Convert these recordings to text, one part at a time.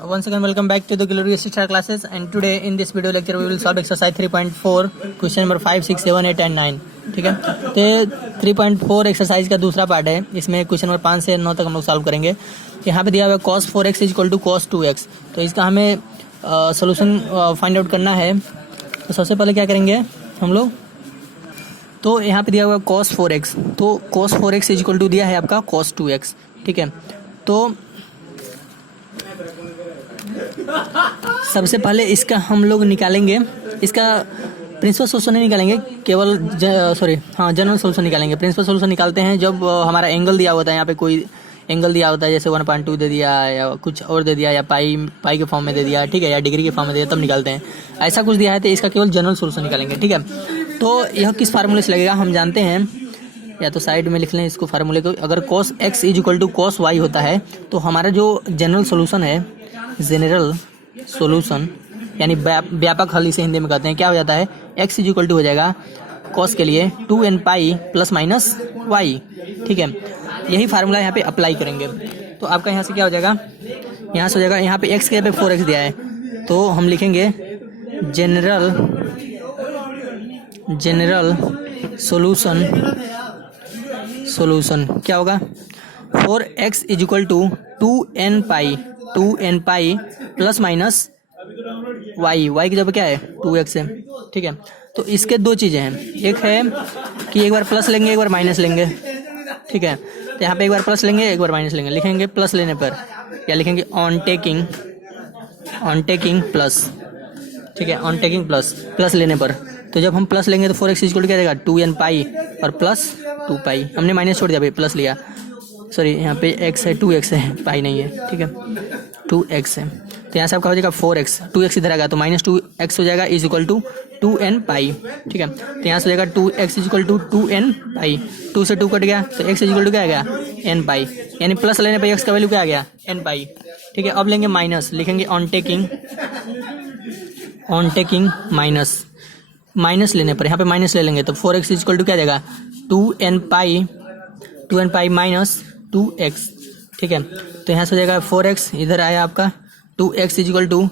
Once again, welcome back to the Glorious Star classes. And today in this video lecture, we will solve exercise 3.4, question number 5, 6, 7, 8 and 9. ठीक है, तो 3.4 exercise का दूसरा part है. इसमें question number 5 से 9 तक हम लोग सॉल्व करेंगे. यहाँ पे दिया हुआ है cos 4x equal to cos 2x. तो इसका हमें सोल्यूशन फाइंड आउट करना है. तो सबसे पहले क्या करेंगे हम लोग, तो यहाँ पे दिया हुआ है cos 4x. तो cos 4x इक्वल टू दिया है आपका cos 2x. ठीक है, तो सबसे पहले इसका हम लोग निकालेंगे, इसका प्रिंसिपल सोल्यूशन नहीं निकालेंगे, केवल जनरल सोल्यूशन निकालेंगे. प्रिंसिपल सोल्यूशन निकालते हैं जब हमारा एंगल दिया होता है, यहाँ पे कोई एंगल दिया होता है, जैसे 1.2 दे दिया या कुछ और दे दिया या पाई के फॉर्म में दे दिया, ठीक है, या डिग्री के फॉर्म में दे दिया, तब निकालते हैं. ऐसा कुछ दिया है तो इसका केवल जनरल सोल्यूशन निकालेंगे. ठीक है, तो यह किस फार्मूले से लगेगा हम जानते हैं, या तो साइड में लिख लें इसको फार्मूले को. अगर cos x equal to cos y होता है तो हमारा जो जनरल सोल्यूशन है, जनरल सोल्यूशन यानी व्यापक हल इसे हिंदी में कहते हैं, क्या हो जाता है, x इक्वल टू हो जाएगा cos के लिए 2n pi plus minus y. ठीक है, यही फार्मूला यहाँ पे अप्लाई करेंगे. तो आपका यहाँ से क्या हो जाएगा, यहाँ से हो जाएगा, यहाँ पे x के पे 4x दिया है, तो हम लिखेंगे जनरल सोल्यूशन क्या होगा, 4x equal to 2n pi plus minus y की जगह क्या है 2x है. ठीक है, तो इसके दो चीज़ें हैं, एक है कि एक बार प्लस लेंगे एक बार माइनस लेंगे. ठीक है, तो यहाँ पे एक बार प्लस लेंगे एक बार माइनस लेंगे. लिखेंगे प्लस लेने पर या लिखेंगे ऑन टेकिंग प्लस. ठीक है, ऑन टेकिंग प्लस लेने पर. तो जब हम प्लस लेंगे तो 4x इक्वल क्या देगा 2n पाई और प्लस 2 पाई. हमने माइनस छोड़ दिया भाई, प्लस लिया, सॉरी यहाँ पे x है 2x है, पाई नहीं है. ठीक है, 2x है, तो यहाँ से आपका हो जाएगा 4x, 2x इधर आएगा तो माइनस 2x हो जाएगा इज इक्वल टू 2n पाई. ठीक है, तो यहाँ से हो जाएगा 2x इक्वल टू 2n पाई, 2 से 2 कट गया तो x इक्वल टू क्या आ गया n पाई, यानी प्लस लेने पर x का वैल्यू क्या आ गया n पाई. ठीक है, अब लेंगे माइनस, लिखेंगे ऑन टेकिंग माइनस लेने पर, यहाँ पे माइनस ले लेंगे तो 4x इक्वल टू क्या आ जाएगा 2n पाई माइनस 2x. ठीक है, तो यहाँ से हो जाएगा 4x, इधर आया आपका 2x इक्वल टू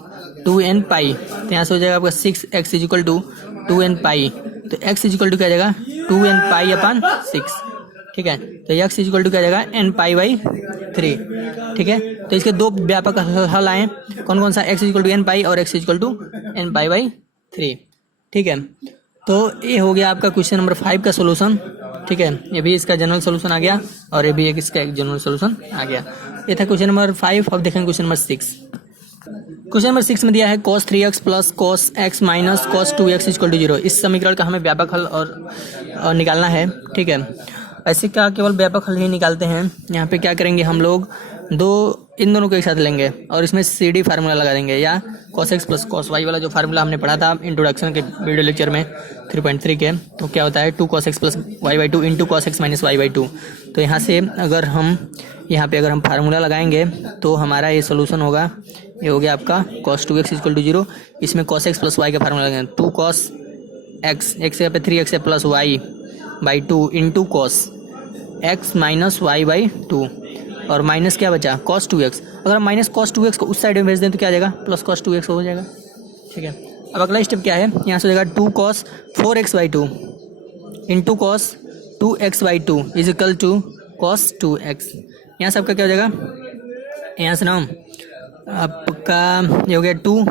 2n पाई, तो यहाँ से हो जाएगा आपका 6x इक्वल टू 2n पाई. तो x इक्वल टू क्या आ जाएगा 2n पाई अपन 6. ठीक है, तो x इक्वल टू क्या आ जाएगा n पाई बाई 3. ठीक है, तो इसके दो व्यापक हल आए, कौन कौन सा, x equal to n pi और x equal to n pi by 3. ठीक है, तो ये हो गया आपका क्वेश्चन नंबर 5 का सोल्यूशन. ठीक है, ये भी इसका जनरल सोल्यूशन आ गया और ये भी इसका एक जनरल सोल्यूशन आ गया. ये था क्वेश्चन नंबर 5. अब देखेंगे क्वेश्चन नंबर 6. क्वेश्चन नंबर 6 में दिया है cos 3x plus cos x minus cos 2x equal to 0. इस समीकरण का हमें व्यापक हल और निकालना है. ठीक है, ऐसे क्या केवल व्यापक हल ही निकालते हैं. यहाँ पे क्या करेंगे हम लोग, इन दोनों को एक साथ लेंगे और इसमें CD फार्मूला लगा देंगे, या cos x plus cos y वाला जो फार्मूला हमने पढ़ा था इंट्रोडक्शन के वीडियो लेक्चर में 3.3 के. तो क्या होता है 2 cos x plus y by 2 into cos x minus y by 2. तो यहाँ से अगर हम फार्मूला लगाएंगे तो हमारा ये सोल्यूशन होगा, ये हो गया आपका cos 2x इक्वल टू 0. इसमें cos x प्लस y का फार्मूला लगाएंगे, 2 cos x यहाँ पे 3x है plus y by 2 into cos x minus y by 2, और माइनस क्या बचा cos 2x. अगर माइनस cos 2x को उस साइड में भेज दें तो क्या आ जाएगा प्लस cos 2x हो जाएगा. ठीक है, अब अगला स्टेप क्या है, यहाँ से हो जाएगा 2 cos 4x by 2 into cos 2x by 2 is equal to cos 2x. यहाँ से आपका क्या हो जाएगा, यहाँ से ना आपका ये हो गया 2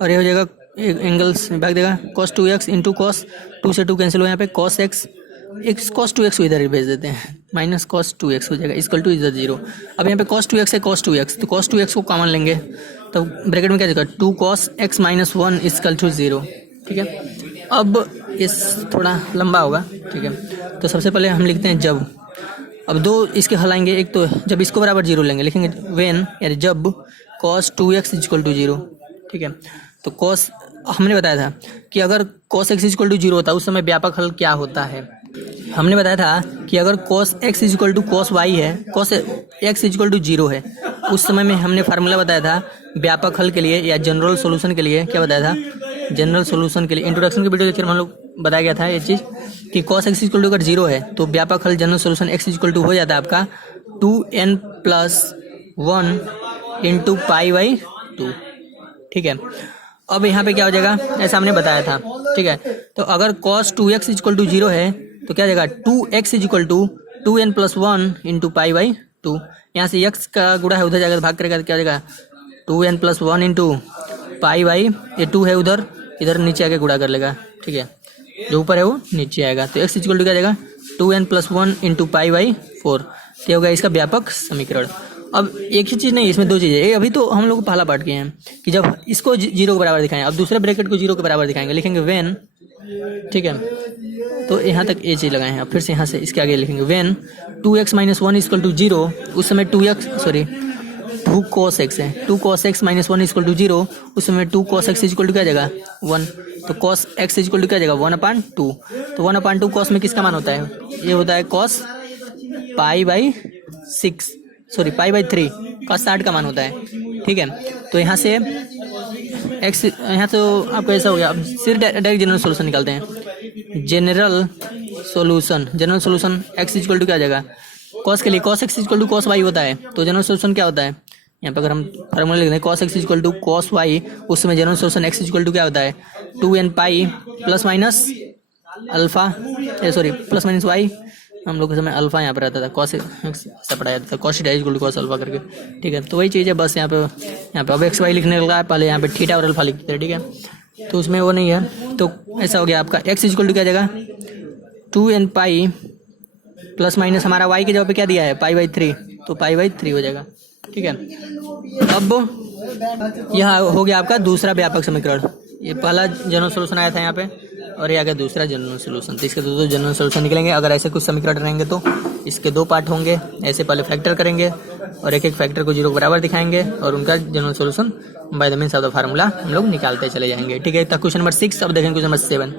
और ये हो जाएगा एंगल्स भाग देगा cos 2x इंटू cos 2 से 2 कैंसिल हो, यहाँ पे cos x cos 2x को इधर ही भेज देते हैं, माइनस cos 2x हो जाएगा इक्वल टू इधर 0. अब यहाँ पे cos 2x है cos 2x, तो cos 2x को कॉमन लेंगे तो ब्रैकेट में क्या जाएगा 2 cos x minus 1 equal to 0. ठीक है, अब इस थोड़ा लंबा होगा. ठीक है, तो सबसे पहले हम लिखते हैं जब, अब दो इसके हल आएंगे, एक तो जब इसको बराबर 0 लेंगे, लिखेंगे व्हेन यानी जब cos 2x इक्वल टू 0. ठीक है, तो cos हमने बताया था कि अगर cos x इक्वल टू 0 होता है उस समय व्यापक हल क्या होता है. हमने बताया था कि अगर cos x equal to cos y है, cos x इक्वल टू 0 है, उस समय में हमने फार्मूला बताया था व्यापक हल के लिए या जनरल सॉल्यूशन के लिए. क्या बताया था, जनरल सॉल्यूशन के लिए इंट्रोडक्शन के वीडियो लेक्चर में हम लोग बताया गया था ये चीज़ कि cos x इक्वल टू अगर 0 है तो व्यापक हल general solution x equal to हो जाता है आपका 2n plus 1 into pi by 2। ठीक है, अब यहाँ पे क्या हो जाएगा, ऐसा हमने बताया था। ठीक है, तो अगर cos 2x इक्वल टू 0 है तो क्या हो जाएगा 2x equal to 2n plus 1 into pi by 2। यहाँ से x का गुणा है उधर जाएगा तो भाग करेगा तो क्या हो जाएगा 2n plus 1 into pi by, ये 2 है उधर, इधर नीचे आके गुणा कर लेगा। ठीक है, जो ऊपर है वो नीचे आएगा, तो x इक्वल टू क्या जाएगा 2n plus 1 into pi by 4। ये होगा इसका व्यापक समीकरण। अब एक ही चीज़ नहीं, इसमें दो चीज़ें। ये अभी तो हम लोग पहला पार्ट किए हैं कि जब इसको 0 के बराबर दिखाएं, अब दूसरे ब्रैकेट को 0 के बराबर दिखाएंगे, लिखेंगे व्हेन। ठीक है, तो यहाँ तक ये चीज़ लगाए हैं। अब फिर से यहाँ से इसके आगे लिखेंगे when 2x minus 1 equal to 0। उस समय 2 cos x है, 2 cos x minus 1 equal to 0। उस समय 2 cos x इक्वल टू क्या जाएगा 1। तो cos x इक्वल टू क्या जाएगा 1/2। तो 1/2 cos में किसका मान होता है, ये होता है cos pi by 6, sorry pi by 3, cos 60 का मान होता है। ठीक है, तो यहाँ से x, यहाँ तो आपको ऐसा हो गया। अब सिर्फ डायरेक्ट जनरल सोल्यूशन निकालते हैं। General solution x equal to क्या आ जाएगा, cos के लिए cos x equal to cos y होता है। तो जनरल सोल्यूशन क्या होता है, यहाँ पे अगर हम फार्मूला लिख दें cos x equal to cos y, उस समय general solution x equal to क्या होता है 2n pi plus minus alpha, sorry plus minus y, हम लोग के समय अल्फा यहाँ पर रहता था, cos ऐसा पढ़ाया जाता था cos theta equal to cos alpha करके। ठीक है, तो वही चीज़ है, बस यहाँ पे अब एक्स वाई लिखने लगा है, पहले यहाँ पे थीटा और अल्फा लिखते थे। ठीक है, तो उसमें वो नहीं है, तो ऐसा हो गया आपका x इक्वल टू क्या जाएगा 2n पाई प्लस माइनस हमारा y के जगह पे क्या दिया है पाई बाई 3, तो पाई बाई 3 हो जाएगा। ठीक है, अब यह हो गया आपका दूसरा व्यापक समीकरण। ये पहला जनरल सोल्यूशन आया था यहाँ पे, और ये आ गया दूसरा जनरल सोल्यूशन। तो इसके दो जनरल सोल्यूशन निकलेंगे। अगर ऐसे कुछ समीकरण रहेंगे तो इसके 2 पार्ट होंगे। ऐसे पहले फैक्टर करेंगे और एक एक फैक्टर को 0 के बराबर दिखाएंगे और उनका general solution by the means of the formula हम लोग निकालते चले जाएंगे। ठीक है, तो क्वेश्चन नंबर 6 अब देखेंगे। क्वेश्चन नंबर 7,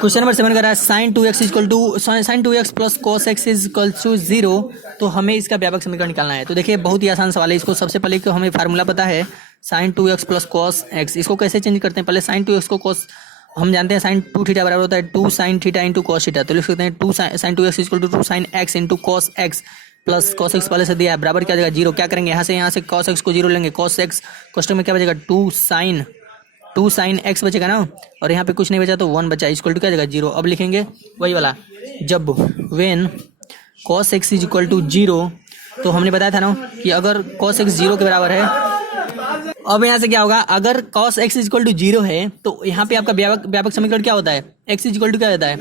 क्वेश्चन नंबर 7 कर रहा है sine 2x plus cos x equal to 0। तो हमें इसका व्यापक समीकरण निकालना है। तो देखिए बहुत ही आसान सवाल है। इसको सबसे पहले तो हमें फार्मूला पता है sine 2x plus cos x। इसको कैसे चेंज करते हैं, पहले साइन 2x को cos, हम जानते हैं साइन 2 थीटा बराबर होता है 2 sine theta into cos theta. तो लिख सकते हैं 2 sine 2x equal to 2 sine x into cos x plus cos x पहले से दिया है बराबर क्या जाएगा 0। क्या करेंगे, यहाँ से cos x को 0 लेंगे, cos x क्वेश्चन में क्या बचेगा 2 साइन x बचेगा ना, और यहाँ पे कुछ नहीं बचा तो 1 बचा, इक्वल टू क्या जाएगा 0। अब लिखेंगे वही वाला, जब when cos x is equal to 0, तो हमने बताया था ना कि अगर cos x 0 के बराबर है। अब यहाँ से क्या होगा, अगर cos x is equal to 0 है तो यहाँ पे आपका व्यापक समीकरण क्या होता है, x इज इक्वल टू क्या होता है।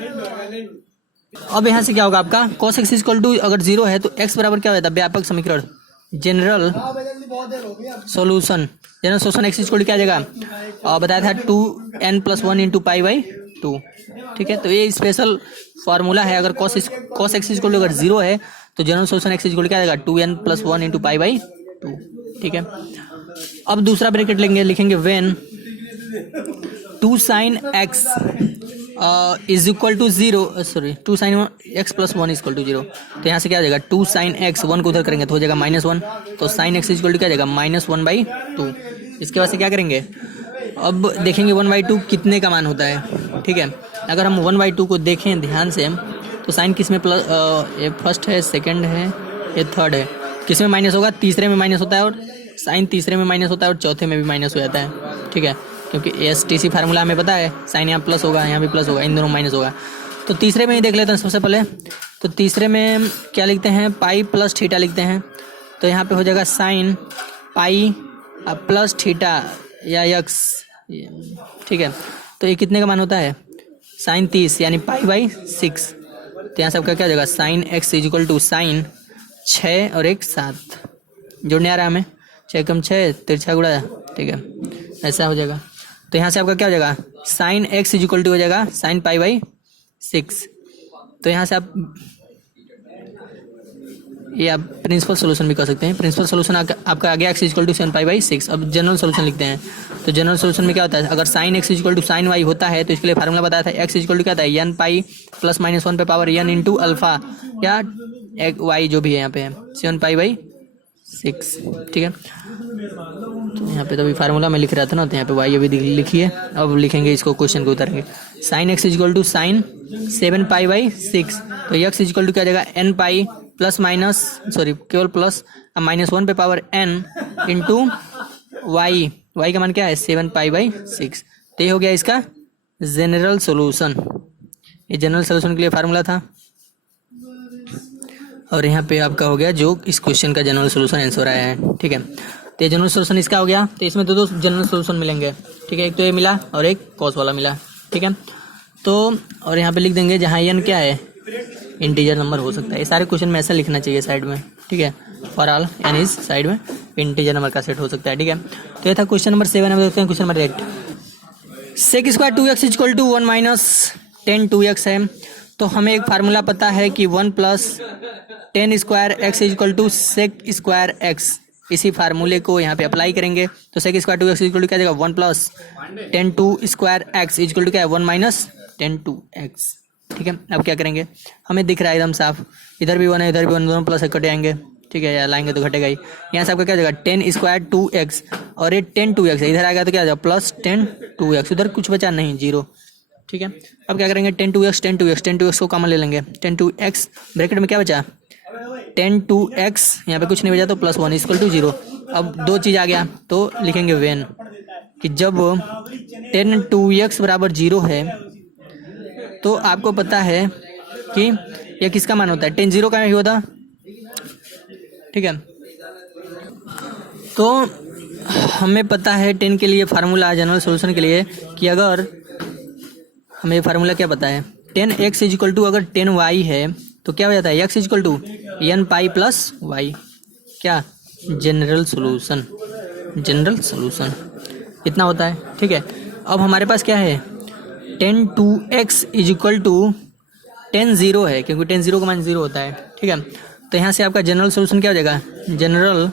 अब यहाँ से क्या होगा आपका cos x is equal to अगर 0 है तो x बराबर क्या होता है व्यापक समीकरण, general solution x equal to क्या आ जाएगा, बताया था 2n plus 1 into pi by 2। ठीक है, तो ये स्पेशल फार्मूला है। अगर cos x इक्वल टू अगर 0 है तो general solution x equal to क्या आ जाएगा 2n plus 1 into pi by 2। ठीक है, अब दूसरा ब्रैकेट लेंगे, लिखेंगे when 2 sine x is equal to 0, sorry 2 sine x plus 1 equal to 0। तो यहाँ से क्या आ जाएगा 2 साइन x, 1 को उधर करेंगे तो हो जाएगा -1, तो साइन x इक्वल टू क्या आ जाएगा -1/2। इसके बाद से क्या करेंगे, अब देखेंगे 1/2 कितने का मान होता है। ठीक है, अगर हम 1/2 को देखें ध्यान से तो साइन किस में प्लस, ये फर्स्ट है, सेकंड है, ये थर्ड है, किस में माइनस होगा, तीसरे में माइनस होता है, और साइन तीसरे में माइनस होता है और चौथे में भी माइनस हो जाता है। ठीक है, क्योंकि STC फार्मूला हमें पता है, साइन यहाँ प्लस होगा, यहाँ भी प्लस होगा, इन दोनों माइनस होगा। तो तीसरे में ही देख लेते हैं सबसे पहले। तो तीसरे में क्या लिखते हैं, पाई प्लस थीटा लिखते हैं। तो यहाँ पे हो जाएगा साइन पाई प्लस थीटा या यक्स। ठीक है, तो ये कितने का मान होता है, साइन 30 यानी पाई बाई 6। तो यहाँ सबका क्या हो जाएगा, sine x is equal to sine 6 और 1 7, जोड़ने आ रहा है हमें, 6 कम 6 तिरछा गुड़ा। ठीक है, ऐसा हो जाएगा। तो यहाँ से आपका क्या हो जाएगा, sine x is equal to हो जाएगा साइन पाई बाई 6। तो यहाँ से आप ये आप प्रिंसिपल सोल्यूशन भी कर सकते हैं। प्रिंसिपल सोल्यूशन आपका आ गया x equal to sine pi by 6। अब जनरल सोल्यूशन लिखते हैं। तो जनरल सोल्यूशन में क्या होता है, अगर sine x equal to sine y होता है तो इसके लिए फार्मूला बताया था, x इक्वल टू क्या होता है n पाई प्लस -1 पे पावर n इंटू अल्फा या y जो भी है यहाँ पे 7 पाई बाई 6। ठीक है, तो यहाँ पे तो अभी फार्मूला में लिख रहा था ना, तो यहाँ पे y अभी लिखिए। अब लिखेंगे इसको, क्वेश्चन को उतारेंगे। Sine x equal to sine 7 pi by 6। तो x इक्वल टू क्या जाएगा n pi plus minus, sorry केवल प्लस -1 पे पावर n इंटू वाई का मान क्या है 7π/6। तो ये हो गया इसका जनरल सोल्यूशन। ये जनरल सोल्यूशन के लिए फार्मूला था और यहाँ पे आपका हो गया जो इस क्वेश्चन का जनरल सोल्यूशन आंसर आया है। ठीक है, तो ये जनरल सोल्यूशन इसका हो गया। तो इसमें दो जनरल सोल्यूशन मिलेंगे। ठीक है, एक तो ये मिला और एक कॉस वाला मिला। ठीक है, तो और यहाँ पे लिख देंगे जहाँ n क्या है इंटीजर नंबर हो सकता है। ये सारे क्वेश्चन में ऐसा लिखना चाहिए साइड में। ठीक है, for all n is side में इंटीजर नंबर का सेट हो सकता है। ठीक है, तो ये था क्वेश्चन नंबर 7। हम देखते हैं question number 8। Sec square 2x equal to 1 - 10 2x है। तो हमें एक फार्मूला पता है कि 1 + 10 square x equal to sec square x। इसी फार्मूले को यहाँ पे अप्लाई करेंगे तो सेक स्क्वायर 2x इक्वल टू क्या देगा 1 + 10 2 स्क्वायर x इक्वल टू क्या है 1 - 10 2x। ठीक है, अब क्या करेंगे, हमें दिख रहा है एकदम साफ, इधर भी 1 है इधर भी 1, दोनों प्लस कटे आएंगे। ठीक है, या लाएंगे तो घटेगा ही। यहाँ से आपका क्या हो जाएगा 10 स्क्वायर 2x और ये 10 2x है, इधर आ गया तो क्या हो जाएगा प्लस 10 2x, उधर कुछ बचा नहीं 0। ठीक है, अब क्या करेंगे 10 2x 10 2x 10 2x को कॉमन ले लेंगे। 10 2x ब्रैकेट में क्या बचा 10 2x, यहाँ पे कुछ नहीं बचा तो +1 इक्वल टू 0। अब दो चीज़ आ गया तो लिखेंगे वेन कि जब 10 2x बराबर 0 है तो आपको पता है कि यह किसका मान होता है 10 0 का ही होता। ठीक है, तो हमें पता है 10 के लिए फार्मूला जनरल सॉल्यूशन के लिए कि अगर हमें फार्मूला क्या पता है 10x इक्वल टू अगर 10y है तो क्या हो जाता है x equal to n π + y। क्या जनरल सॉल्यूशन, जनरल सॉल्यूशन इतना होता है। ठीक है, अब हमारे पास क्या है 10 2x इक्वल टू 10 0 है क्योंकि 10 0 का मान 0 होता है। ठीक है, तो यहाँ से आपका जनरल सॉल्यूशन क्या हो जाएगा जनरल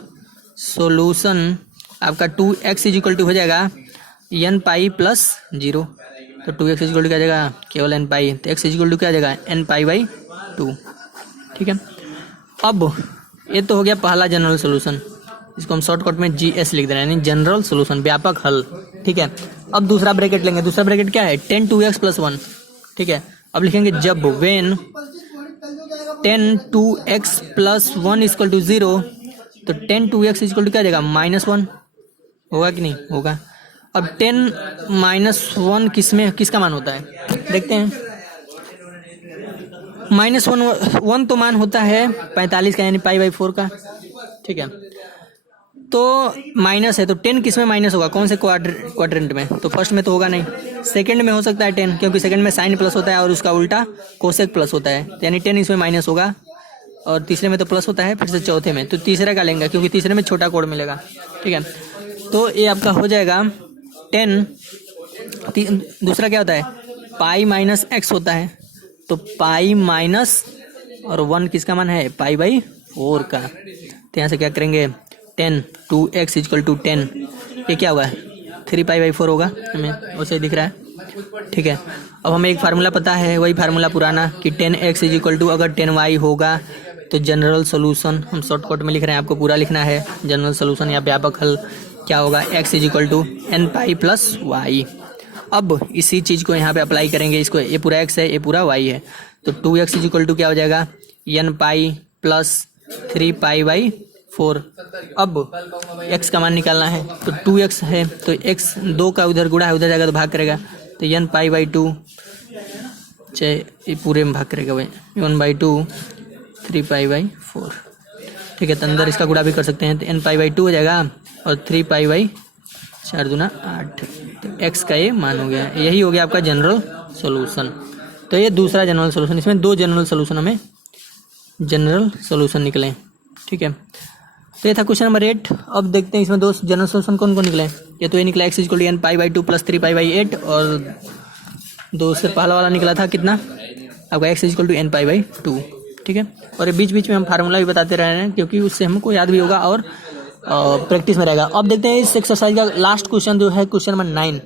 सॉल्यूशन आपका 2x इक्वल टू हो जाएगा n π + 0। तो 2x इक्वल टू क्या जाएगा केवल n π, तो x इक्वल टू क्या जाएगा n π/2। ठीक है, अब ये तो हो गया पहला जनरल सॉल्यूशन, इसको हम शॉर्टकट में GS लिख दे रहे हैं, यानी जनरल सॉल्यूशन व्यापक हल। ठीक है, अब दूसरा ब्रैकेट लेंगे। दूसरा ब्रैकेट क्या है 10 2x + 1। ठीक है, अब लिखेंगे जब वेन 10 2x + 1 इक्वल टू 0 तो 10 2x इक्वल टू क्या जाएगा -1 होगा कि नहीं होगा। अब 10 - 1 किसका मान होता है देखते हैं। -1 तो मान होता है 45 का यानी π/4 का। ठीक है, तो माइनस है तो 10 किस में माइनस होगा कौन से क्वाड्रेंट में, तो फर्स्ट में तो होगा नहीं, सेकंड में हो सकता है 10 क्योंकि सेकंड में साइन प्लस होता है और उसका उल्टा कोसेक प्लस होता है, यानी 10 इसमें माइनस होगा। और तीसरे में तो प्लस होता है, फिर से चौथे में, तो तीसरे का लेंगे क्योंकि तीसरे में छोटा कोड मिलेगा। ठीक है, तो ये आपका हो जाएगा 10। दूसरा क्या होता है π - x होता है, तो π - और 1 किसका मान है π/4 का। तो यहाँ से क्या करेंगे 10 2x इक्वल टू 10, ये क्या होगा 3π/4 होगा, हमें वैसे दिख रहा है। ठीक है, अब हमें एक फार्मूला पता है, वही फार्मूला पुराना कि 10x इक्वल टू अगर 10y होगा तो जनरल सोल्यूशन, हम शॉर्टकट में लिख रहे हैं, आपको पूरा लिखना है। जनरल सोल्यूशन या व्यापक हल क्या होगा x equal to n π + y। अब इसी चीज़ को यहाँ पे अप्लाई करेंगे, इसको ये पूरा x है ये पूरा y है, तो 2x इक्वल टू क्या हो जाएगा n π + 3π/4। अब x का मान निकालना है तो 2x है तो x 2 का उधर गुणा है उधर जाएगा तो भाग करेगा, तो n π/2 चाहे ये पूरे में भाग करेगा भाई 1/2 3π/4। ठीक है, तो अंदर इसका गुणा भी कर सकते हैं, तो n π/2 हो जाएगा और 3π/4 दूना 8, तो x का ये मान हो गया। यही हो गया आपका जनरल सॉल्यूशन। तो ये दूसरा जनरल सॉल्यूशन, इसमें 2 जनरल सॉल्यूशन हमें जनरल सॉल्यूशन निकले। ठीक है, तो ये था क्वेश्चन नंबर 8। अब देखते हैं इसमें 2 जनरल सॉल्यूशन कौन कौन निकले। ये तो ये निकला x इक्वल टू n π/2 + 3π/8 और 2 से पहला वाला निकला था कितना आपका x इक्वल टू n π/2। ठीक है, और ये बीच बीच में हम फार्मूला भी बताते रह रहे हैं क्योंकि उससे हमको याद भी होगा और प्रैक्टिस में रहेगा। अब देखते हैं इस एक्सरसाइज का लास्ट क्वेश्चन जो है क्वेश्चन नंबर 9।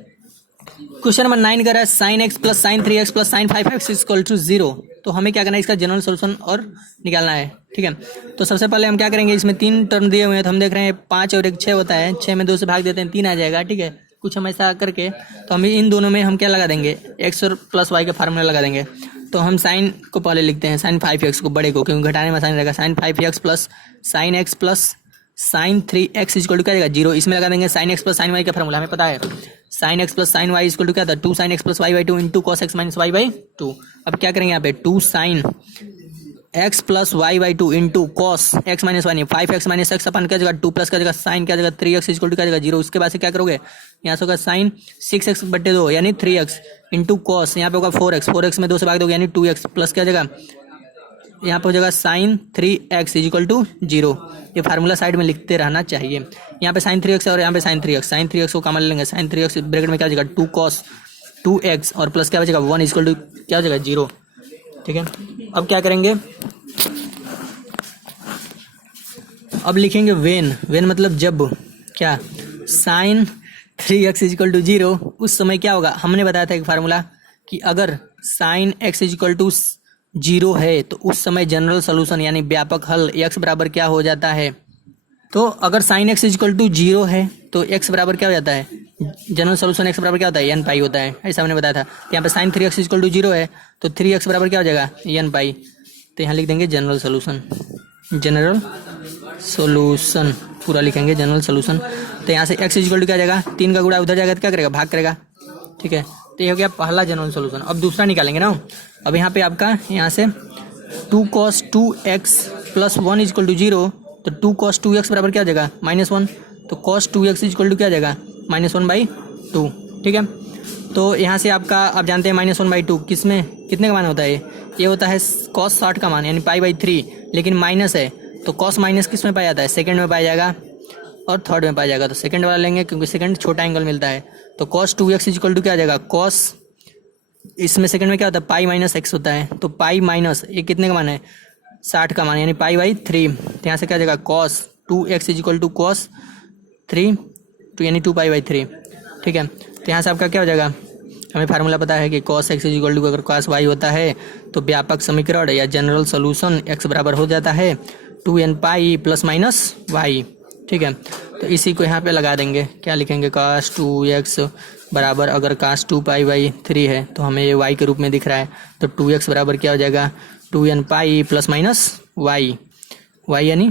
क्वेश्चन नंबर 9 कर रहा है sin x + sin 3x + sin 5x equal to 0। तो हमें क्या करना है इसका जनरल सॉल्यूशन और निकालना है। ठीक है, तो सबसे पहले हम क्या करेंगे, इसमें 3 टर्म दिए हुए हैं तो हम देख रहे हैं 5 और 1 6 होता है, 6 में 2 से भाग देते हैं 3 आ जाएगा। ठीक है, कुछ हम ऐसा करके तो हम इन दोनों में हम क्या लगा देंगे x और +y का फार्मूला लगा देंगे। तो हम साइन को पहले लिखते हैं sin 5x को बड़े को क्योंकि घटाने में आसानी रहेगा, sin 5x + sin x + sine 3x equal to क्या जाएगा 0। इसमें लगा देंगे sine x plus sine y का फॉर्मूला हमें पता है, sine x plus sine y equal to क्या था 2 sine x plus y by 2 into cos x minus y by 2। अब क्या करेंगे यहाँ पे 2 sine x plus y by 2 into cos x minus y नहीं 5x माइनस एक्स अपन क्या जगह 2 प्लस का जगह साइन क्या जगह 3x इक्वल टू क्या जगह 0। उसके बाद से क्या करोगे यहाँ से होगा साइन 6x बटे 2 यानी 3x इंटू कॉस यहाँ पे होगा 4x में 2 से भाग दोगे यानी 2x प्लस क्या जगह यहाँ पे हो जाएगा साइन 3x इक्वल टू 0। ये फार्मूला साइड में लिखते रहना चाहिए। यहाँ पे साइन 3x और यहाँ पे साइन 3x को कॉमन ले लेंगे, साइन 3x ब्रैकेट में क्या हो जाएगा 2 cos 2x और प्लस क्या बचेगा 1 इक्वल टू क्या हो जाएगा 0। ठीक है, अब क्या करेंगे, अब लिखेंगे वेन मतलब जब क्या साइन 3x इक्वल टू 0 उस समय क्या होगा। हमने बताया था एक फार्मूला कि अगर साइन x इक्वल टू 0 है तो उस समय जनरल सोल्यूशन यानी व्यापक हल x बराबर क्या हो जाता है। तो अगर साइन x इक्वल टू 0 है तो x बराबर क्या हो जाता है, जनरल सोल्यूशन x बराबर क्या होता है n पाई होता है, ऐसा हमने बताया था। तो यहाँ पे साइन 3x इक्वल टू 0 है तो 3x बराबर क्या हो जाएगा n पाई। तो यहाँ लिख देंगे जनरल सोल्यूशन पूरा लिखेंगे जनरल सोल्यूशन। तो यहाँ से x इक्वल टू क्या जाएगा 3 का गुणा उधर जाएगा तो क्या करेगा भाग करेगा। ठीक है, तो ये हो गया पहला जनरल सोल्यूशन। अब दूसरा निकालेंगे ना। अब यहाँ पे आपका यहाँ से 2 cos 2x plus 1 equal to 0 तो 2 cos 2x बराबर क्या हो जाएगा -1। तो cos 2x इक्वल टू क्या जाएगा -1/2। ठीक है, तो यहाँ से आपका आप जानते हैं -1/2 किस में कितने का मान होता है, ये होता है cos 60 का मान यानी π/3, लेकिन माइनस है तो cos माइनस किस में पाया जाता है, सेकंड में पाया जाएगा और थर्ड में पाया जाएगा। तो सेकंड वाला लेंगे क्योंकि सेकंड छोटा एंगल मिलता है। तो cos 2x इक्वल टू क्या आ जाएगा cos, इसमें सेकंड में क्या होता है π-x होता है तो पाई माइनस ये कितने का मान है 60 का मान यानी π/3। तो यहाँ से क्या जाएगा cos 2x equal to cos 3 तो यानी 2π/3। ठीक है, तो यहाँ से आपका क्या हो जाएगा, हमें फार्मूला पता है कि cos x इक्वल टू अगर cos y होता है तो व्यापक समीकरण या जनरल सोल्यूशन x बराबर हो जाता है 2n pi plus minus y। ठीक है, तो इसी को यहाँ पे लगा देंगे, क्या लिखेंगे cos 2x बराबर अगर cos 2π/3 है तो हमें ये y के रूप में दिख रहा है तो 2x बराबर क्या हो जाएगा 2n pi plus minus y यानी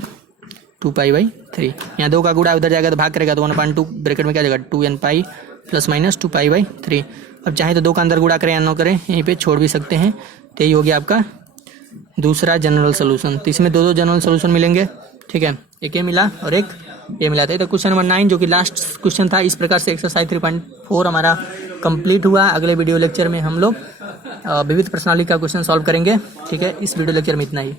2π/3। यहाँ 2 का गुणा उधर जाएगा तो भाग करेगा तो 1/2 ब्रैकेट में क्या जाएगा 2n पाई प्लस माइनस 2π/3। अब चाहे तो 2 का अंदर गुणा करें या ना करें यहीं पे छोड़ भी सकते हैं। तो यही हो गया आपका दूसरा जनरल सोल्यूशन। तो इसमें दो जनरल सोल्यूशन मिलेंगे। ठीक है, एक ये मिला और एक ये मिला था। तो क्वेश्चन नंबर 9 जो कि लास्ट क्वेश्चन था, इस प्रकार से एक्सरसाइज 3.4 हमारा कंप्लीट हुआ। अगले वीडियो लेक्चर में हम लोग विविध प्रश्नावली का क्वेश्चन सॉल्व करेंगे। ठीक है, इस वीडियो लेक्चर में इतना ही।